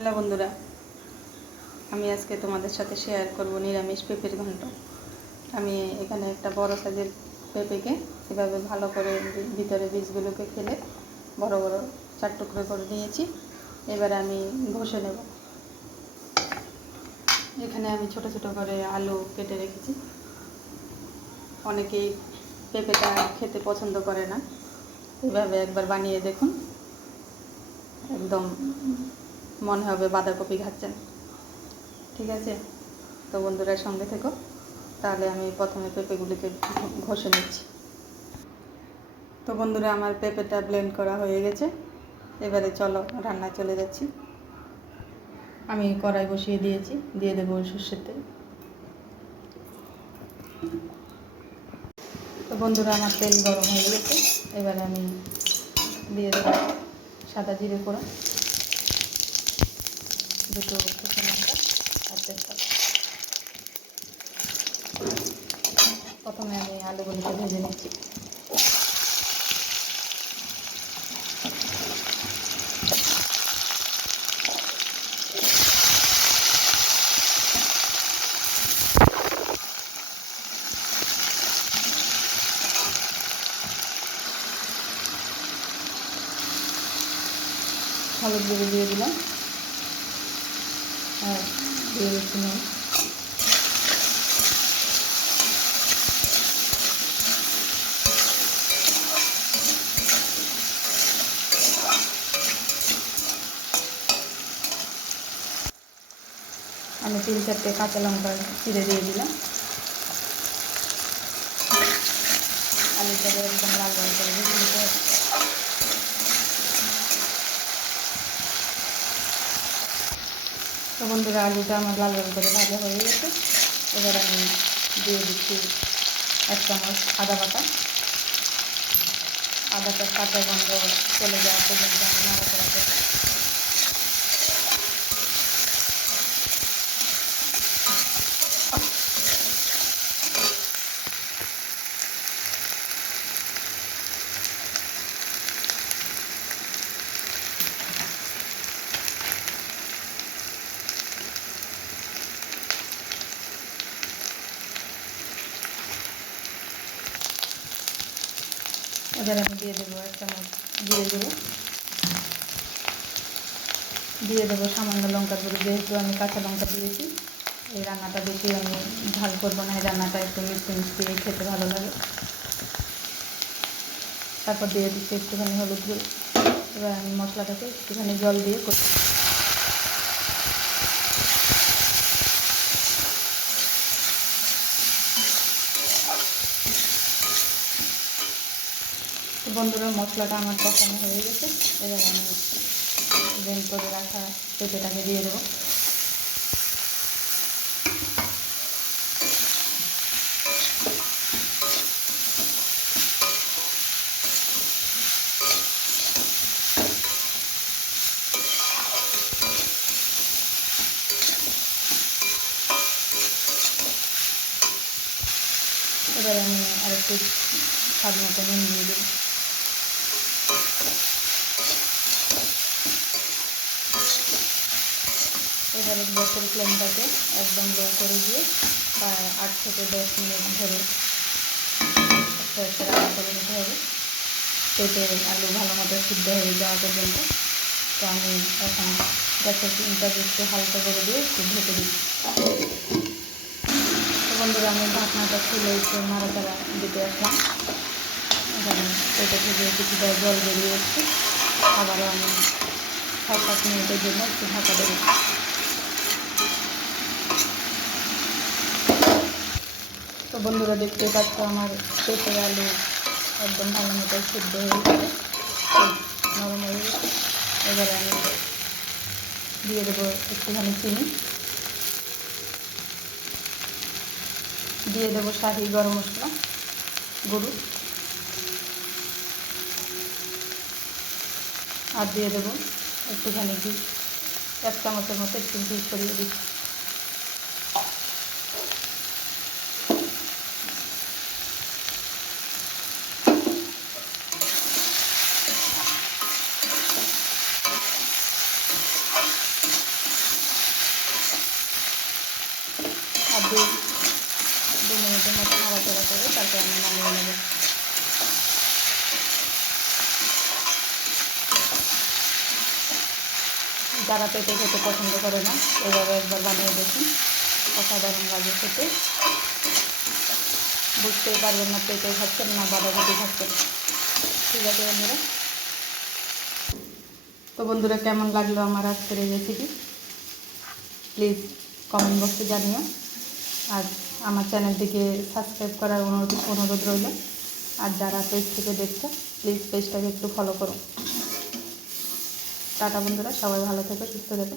Hello বন্ধুরা, আমি আজকে তোমাদের সাথে শেয়ার করব নিরামিষ পেঁপের ঘন্ট। আমি এখানে একটা বড় সাইজের পেঁপেকে এভাবে ভালো করে ভিতরে বীজগুলোকে ফেলে বড় বড় চার টুকরো করে নিয়েছি। এবারে আমি ঘষে নেব। এখানে আমি ছোট ছোট করে আলু কেটে রেখেছি। অনেকেই পেঁপেটা খেতে পছন্দ করে না। এভাবে একবার বানিয়ে দেখুন। একদম মনে হবে বাঁধাকপি খাচ্ছেন। ঠিক আছে? তো বন্ধুরা সঙ্গে থেকো। তাহলে আমি প্রথমে পেঁপেগুলিকে ঘষে নিচ্ছি। তো বন্ধুরা, আমার পেঁপেটা ব্লেন্ড করা হয়ে গেছে। এবারে চলো, রান্নায় চলে যাচ্ছি। আমি কড়াই বসিয়ে দিয়েছি। দিয়ে দেবো সর্ষের তেল। তো বন্ধুরা, আমার তেল গরম হয়ে গেছে। এবারে আমি দিয়ে দেবো সাদা জিরে পোড়া। দুটো শুকনো লঙ্কা আর তেজপাতা প্রথমে আমি আলুগুলিকে ভেজে নিচ্ছি। হলুদ গুঁড়ো দিয়ে দিলাম। আর আমি তিন চারটে কাঁচা লঙ্কা চিড়ে দিয়ে দিলাম। আলুটাকে একদম লাল লাল করে ভেজে নিতে হবে তো বন্ধুরা, আলুটা আমার লাল লাল করে ভাজা হয়ে গেছে। এবার আমি দিয়ে দিচ্ছি এক চামচ আদা বাটা। আদাটা কাঁচা গন্ধ চলে যাওয়া পর্যন্ত আমি নাড়াচাড়া করব এবার আমি দিয়ে দেবো এক চামচ দিয়ে দেবো। দিয়ে দেবো সামান্য লঙ্কা গুঁড়ো, যেহেতু আমি কাঁচা লঙ্কা দিয়েছি, এই রান্নাটা বেশি আমি ঝাল করব না, এই রান্নাটা একটু মিষ্টি মিষ্টি খেতে ভালো লাগে। তারপর দিয়ে দিচ্ছি একটুখানি হলুদ গুঁড়ো। এবার আমি মশলাটাকে একটুখানি জল দিয়ে করছি বন্ধুরা, মশলাটা আমার কষানো হয়ে গেছে। এবার আমি ব্লেন্ড করে রাখা পেঁপেটাকে দিয়ে দেবো। এবার আমি আরেকটু স্বাদ মতো নুন দিয়ে দেবো। এবারে গ্যাসের ফ্লেমটাকে একদম লো করে দিয়ে প্রায় আট থেকে দশ মিনিট ধরে একটা করে নিতে হবে। পেঁপে, আলু ভালো মতো সিদ্ধ হয়ে যাওয়া পর্যন্ত। তো আমি এখন গ্যাসের ফ্লেমটাকে একটু হালকা করে দিয়ে একটু ঢেকে দিই বন্ধুরা, আমি ঢাকনাটা খুলে একটু নাড়াচাড়া দিতে আসলাম। এখানে পেঁপে থেকে কিছুটা জল বেরিয়ে এসছে আবারও আমি ছয় সাত মিনিটের জন্য একটু ঢাকা দেবো তো বন্ধুরা দেখতে পাচ্ছ আমার পেঁপে আলু একদম ভালো মতো সিদ্ধ হয়ে গেছে। নরম হয়ে গেছে। এবারে আমি দিয়ে দেবো একটুখানি চিনি। দিয়ে দেবো শাহি গরম মশলা গরু আর দিয়ে দেবো। একটুখানি ঘি এক চামচের মতো একটু ঘি ছড়িয়ে দিই আর দিয়ে যারা পেটে খেতে পছন্দ করে না। এভাবে একবার বানিয়ে দেখুন। অসাধারণ লাগে খেতে। বুঝতেই পারবেন না পেটে খাচ্ছেন না বাঁধাকপি খাচ্ছেন ঠিক আছে বন্ধুরা। তো বন্ধুরা, কেমন লাগল আমার আজকের এই রেসিপি প্লিজ কমেন্ট বক্সে জানিও। আর আমার চ্যানেলটিকে সাবস্ক্রাইব করার অনুরোধ অনুরোধ রইল। আর যারা পেজ থেকে দেখছ প্লিজ পেজটাকে একটু ফলো করো। টাটা বন্ধুরা সবাই ভালো থেকো সুস্থ থেকো।